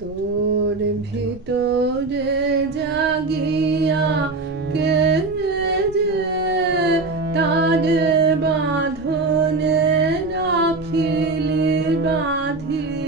তোর ভিতরে জাগিয়া কে যে তার বাঁধনে রাখিলি বাঁধি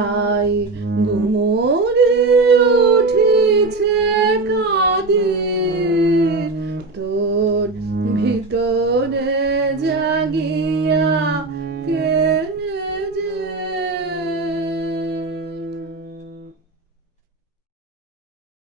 রায় গুমো